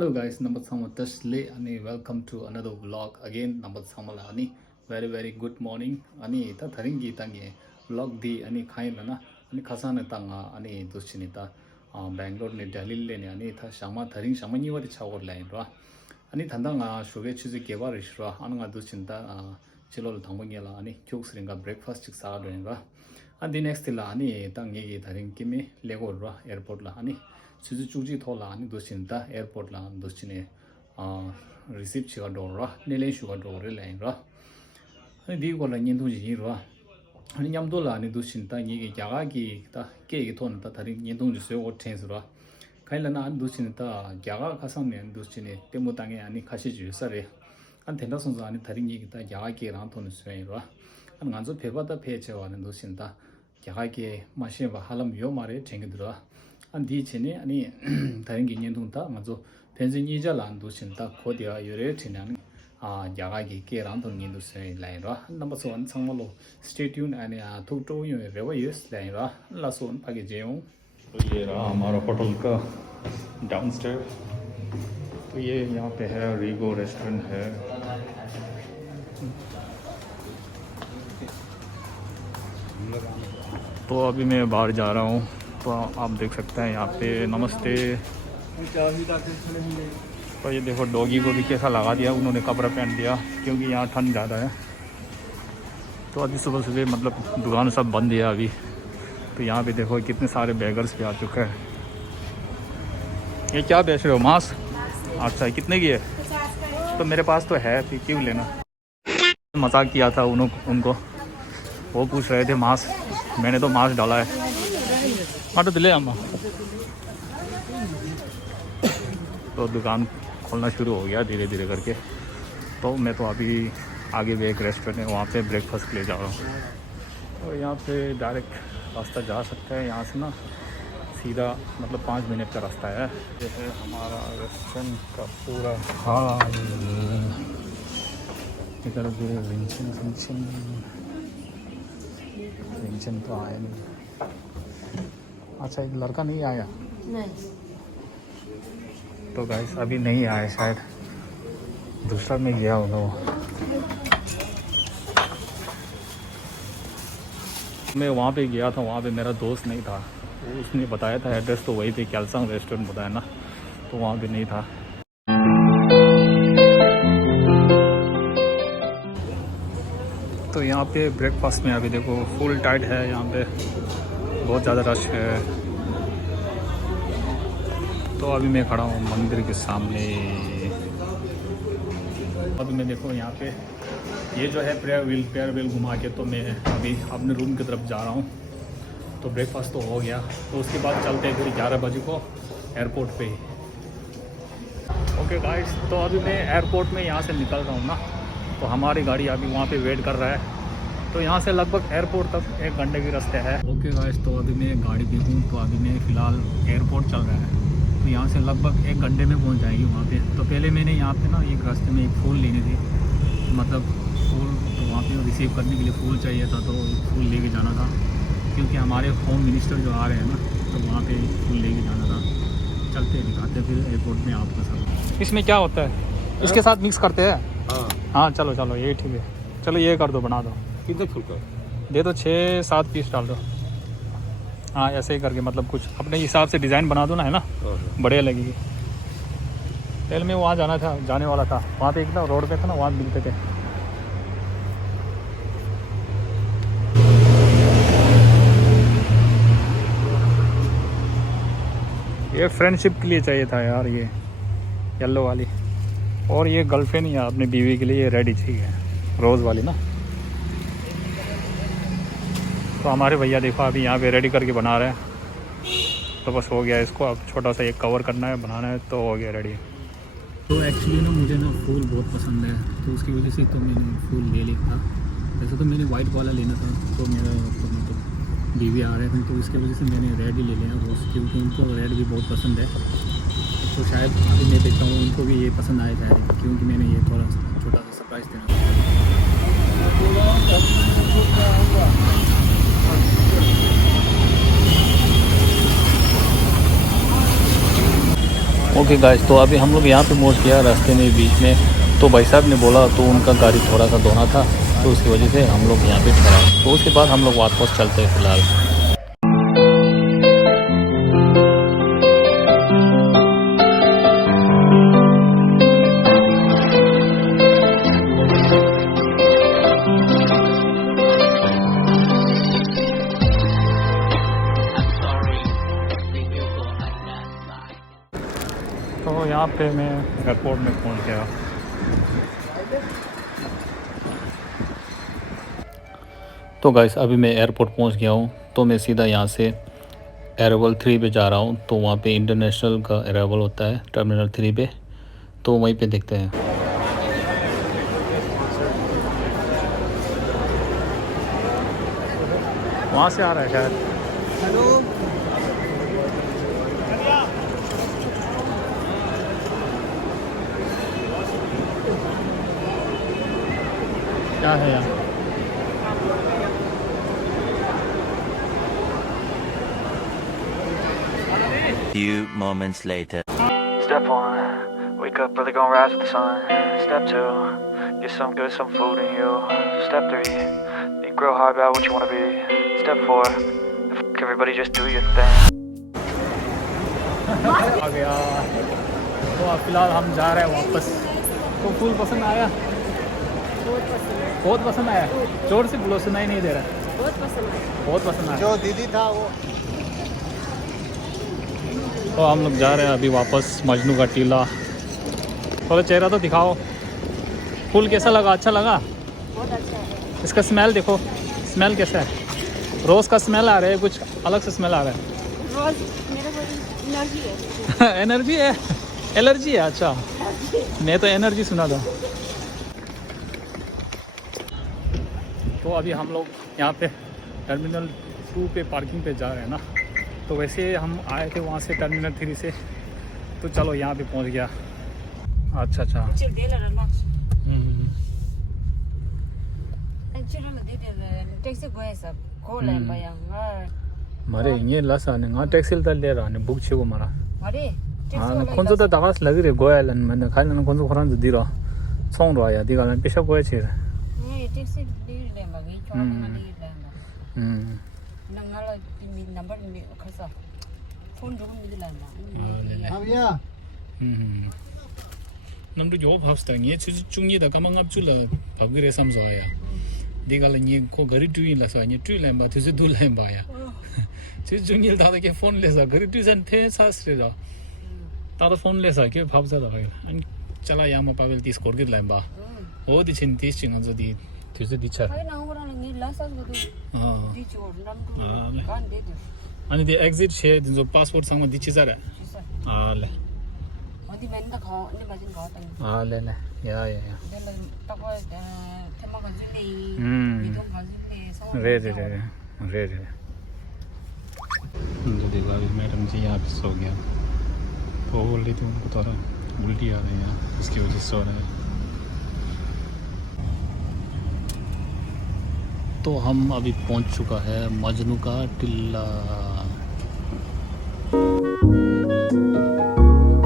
Hello guys, number sama Tashle ani welcome to another vlog again. Number sama la ani very good morning ani ta tharingi tangi vlog di ani khain lana ani khasana tanga ani duschini ta Bangalore ne Delhi le ne ani ta shama tharing shama ni wari chawor line ra ani thanda nga shuge chizu kewa rishra anga duschinta chilol thangbangi la ani kyuks ringa breakfast chik sa ra and the next la ani tangi gi tharing kimi lego ra airport la ani Suzu Chuji Thola and Dushinta Airport Land Dushine receive Chigadora, Nele Sugadora Langra. And the Golan into Jira and Yamdola and Dushinta Yagagi, Kay Ton Tatarin Yendun or Tensura. Kailana and Dushinta, Yaga Kasami and Dushine, Temutangi and Kashiju Sare, and Tendasons and Taringi Yagaki Anton Swainra, and Ganzo Pevata Pecha and Dushinta, Yagaki Masheva Halam Yomare Chengdra. And the chene ani tharingi nyendungta ngazo penjin ijala andu sinta khodia yure chinan jaga gi ke ran thon ngindu se lai ra number 1 sangmalo stay tuned and thuk to yu rewa yes lai ra la son phage jeung तो ये रहा हमारा hotel का downstair तो ये यहाँ पे है रीगो रेस्टोरेंट है तो अभी मैं बाहर जा रहा हूँ तो आप देख सकते हैं यहाँ पे नमस्ते तो ये देखो डॉगी को भी कैसा लगा दिया उन्होंने कपड़ा पहन दिया क्योंकि यहाँ ठंड ज़्यादा है तो अभी सुबह सुबह मतलब दुकान सब बंद है अभी तो यहाँ पे देखो कितने सारे बेगर्स भी आ चुके हैं ये क्या बेच रहे हो मांस अच्छा कितने की है तो मेरे पास तो है फिर क्यों लेना मजाक किया था उनको वो पूछ रहे थे मांस मैंने तो मांस डाला है तो दिले अम्मा तो दुकान खोलना शुरू हो गया धीरे धीरे करके तो मैं तो अभी आगे भी एक रेस्टोरेंट है वहाँ पे ब्रेकफास्ट के लिए जा रहा हूँ तो यहाँ पे डायरेक्ट रास्ता जा सकता है यहाँ से ना सीधा मतलब 5 मिनट का रास्ता है ये है हमारा रेस्टोरेंट का पूरा हाल इधर भी विंचन तो आया नहीं अच्छा एक लड़का नहीं आया नहीं तो गाइस अभी नहीं आया शायद दूसरा में गया उन्होंने मैं वहाँ पे गया था वहाँ पे मेरा दोस्त नहीं था उसने बताया था एड्रेस तो वही थे कैलसंग रेस्टोरेंट बताया ना तो वहाँ पे नहीं था तो यहाँ पे ब्रेकफास्ट में अभी देखो फुल टाइट है यहाँ पे बहुत ज़्यादा रश है तो अभी मैं खड़ा हूँ मंदिर के सामने अभी मैं देखो यहाँ पे ये जो है प्रेयर व्हील घुमा के तो मैं अभी अपने रूम की तरफ जा रहा हूँ तो ब्रेकफास्ट तो हो गया तो उसके बाद चलते हैं फिर 11 बजे को एयरपोर्ट पे ही ओके गाइस तो अभी मैं एयरपोर्ट में यहाँ से निकल रहा हूँ ना तो हमारी गाड़ी अभी वहाँ पे वेट कर रहा है तो यहाँ से लगभग एयरपोर्ट तक 1 घंटे की रास्ते है ओके गाइस तो अभी मैं गाड़ी पे हूँ तो अभी मैं फ़िलहाल एयरपोर्ट चल रहा है तो यहाँ से लगभग 1 घंटे में पहुँच जाएगी वहाँ पे तो पहले मैंने यहाँ पे ना एक रास्ते में एक फूल लेनी थी मतलब फूल तो वहाँ पे रिसीव करने के लिए फूल चाहिए था तो फूल लेके जाना था क्योंकि हमारे होम मिनिस्टर जो आ रहे हैं ना तो वहाँ पे फूल लेके जाना था चलते दिखाते फिर एयरपोर्ट में आपका सब इसमें क्या होता है इसके साथ मिक्स करते हैं हाँ चलो ये ठीक है चलो ये कर दो बना दो कितने फूल का दे दो 6-7 पीस डाल दो हाँ ऐसे ही करके मतलब कुछ अपने हिसाब से डिज़ाइन बना दो ना है ना बढ़िया लगेगी पहले मैं वहाँ जाने वाला था वहाँ पे एक ना रोड पे था ना वहाँ मिलते थे ये फ्रेंडशिप के लिए चाहिए था यार ये येलो वाली और ये गर्लफ्रेंड या अपनी बीवी के लिए रेडी चाहिए रोज़ वाली ना तो हमारे भैया देखो अभी यहाँ पे रेडी करके बना रहे हैं तो बस हो गया इसको अब छोटा सा एक कवर करना है बनाना है तो हो गया रेडी तो एक्चुअली ना मुझे ना फूल बहुत पसंद है तो उसकी वजह से तो मैंने फूल ले लिया था वैसे तो मैंने वाइट वाला लेना था तो मेरा तो बीवी आ रहे थे तो इसकी वजह से मैंने रेड ही ले लिया रोज़ क्योंकि उनको रेड भी बहुत पसंद है तो शायद अभी मैं देखता हूँ उनको भी ये पसंद आया शायद क्योंकि मैंने ये थोड़ा छोटा सा सरप्राइज़ देना ओके गाइस, तो अभी हम लोग यहाँ पे पहुँच गया रास्ते में बीच में। तो भाई साहब ने बोला तो उनका गाड़ी थोड़ा सा धोना था, तो उसकी वजह से हम लोग यहाँ पे ठहरा। तो उसके बाद हम लोग वापस चलते हैं फ़िलहाल। तो यहाँ पे मैं एयरपोर्ट में पहुँच गया। तो गाइस अभी मैं एयरपोर्ट पहुँच गया हूँ। तो मैं सीधा यहाँ से अराइवल 3 पे जा रहा हूँ। तो वहाँ पे इंटरनेशनल का अराइवल होता है टर्मिनल 3 पे, तो वहीं पे देखते हैं। वहाँ से आ रहा है शायद। हेलो, क्या है यहाँ? Few moments later. Step 1, wake up early, gonna rise with the sun. Step 2, get some good, some food in you. Step 3, think real hard about what you wanna be. Step 4, everybody just do your thing. आ गया। तो अब फिलहाल हम जा रहे हैं वापस। तो फूल पसंद आया? बहुत पसंद आया। जोर से बोलो, सुनाई नहीं दे रहा। बहुत पसंद आया। जो दीदी था वो तो हम लोग जा रहे हैं अभी वापस मजनू का टीला। थोड़ा चेहरा तो दिखाओ। फूल कैसा लगा? अच्छा लगा? बहुत अच्छा है। इसका स्मेल देखो, स्मेल कैसा है? रोज़ का स्मेल आ रहा है, कुछ अलग से स्मेल आ रहा है। रोज मेरे को एनर्जी है। एनर्जी है? एलर्जी है? अच्छा, मैं तो एनर्जी सुना था। तो अभी हम लोग यहाँ पे टर्मिनल 2 पे पार्किंग पे जा रहे हैं ना। तो वैसे हम आए थे वहाँ से टर्मिनल 3 से, तो चलो यहाँ पे पहुँच गया। अच्छा अच्छा। चल दे ला ना। हम्म। एक्चुअली में दे दे टैक्सी गए सब कॉल है भैया। मरे ये लसा ने गा टैक्सी ता ले रहा ने बुक छिगो मारा। अरे 아, 콘서트 다가스 라그리 고야는 맨날 가는 콘서 호란도 뒤로 송로야 네가 난 비셔 고야지. नहीं टैक्सी दे ले मगी चौक में दे ले नंगला मी नंबर में खसा फोन जो में दे ला अब या 남도 요 밥스다 니 중이다 가만 앞줄라 밥 그래 삼서야 네가 니고 거리 두인라서 아니 두일래 봐 두스 둘래 봐야 지 중일 다게 폰 लेसा 거리 두선 페사스레다 तादा फोन ले सके भाव ज्यादा भाई अनि चला यहाँ म पावेल 30 कोड के लाइम बा हो दि छिन 30 छिन जदि तुझे दिछा है ना वो ना नहीं लासा को दी छोड़ नन को कान दे दे अनि त्यो एक्जिट छे जो पासपोर्ट सँग दिछि जरा ले अदि मैंने तो खा ने बजन खा ता ले या दे ले तब थेमा को जिले बिदो को जिले रे जो देखा अभी मैडम जी यहाँ पे सो गया। वो बोल रही थी उनको थोड़ा उल्टी आ रही है, उसकी वजह से सो रहा है। तो हम अभी पहुंच चुका है मजनू का टिल्ला।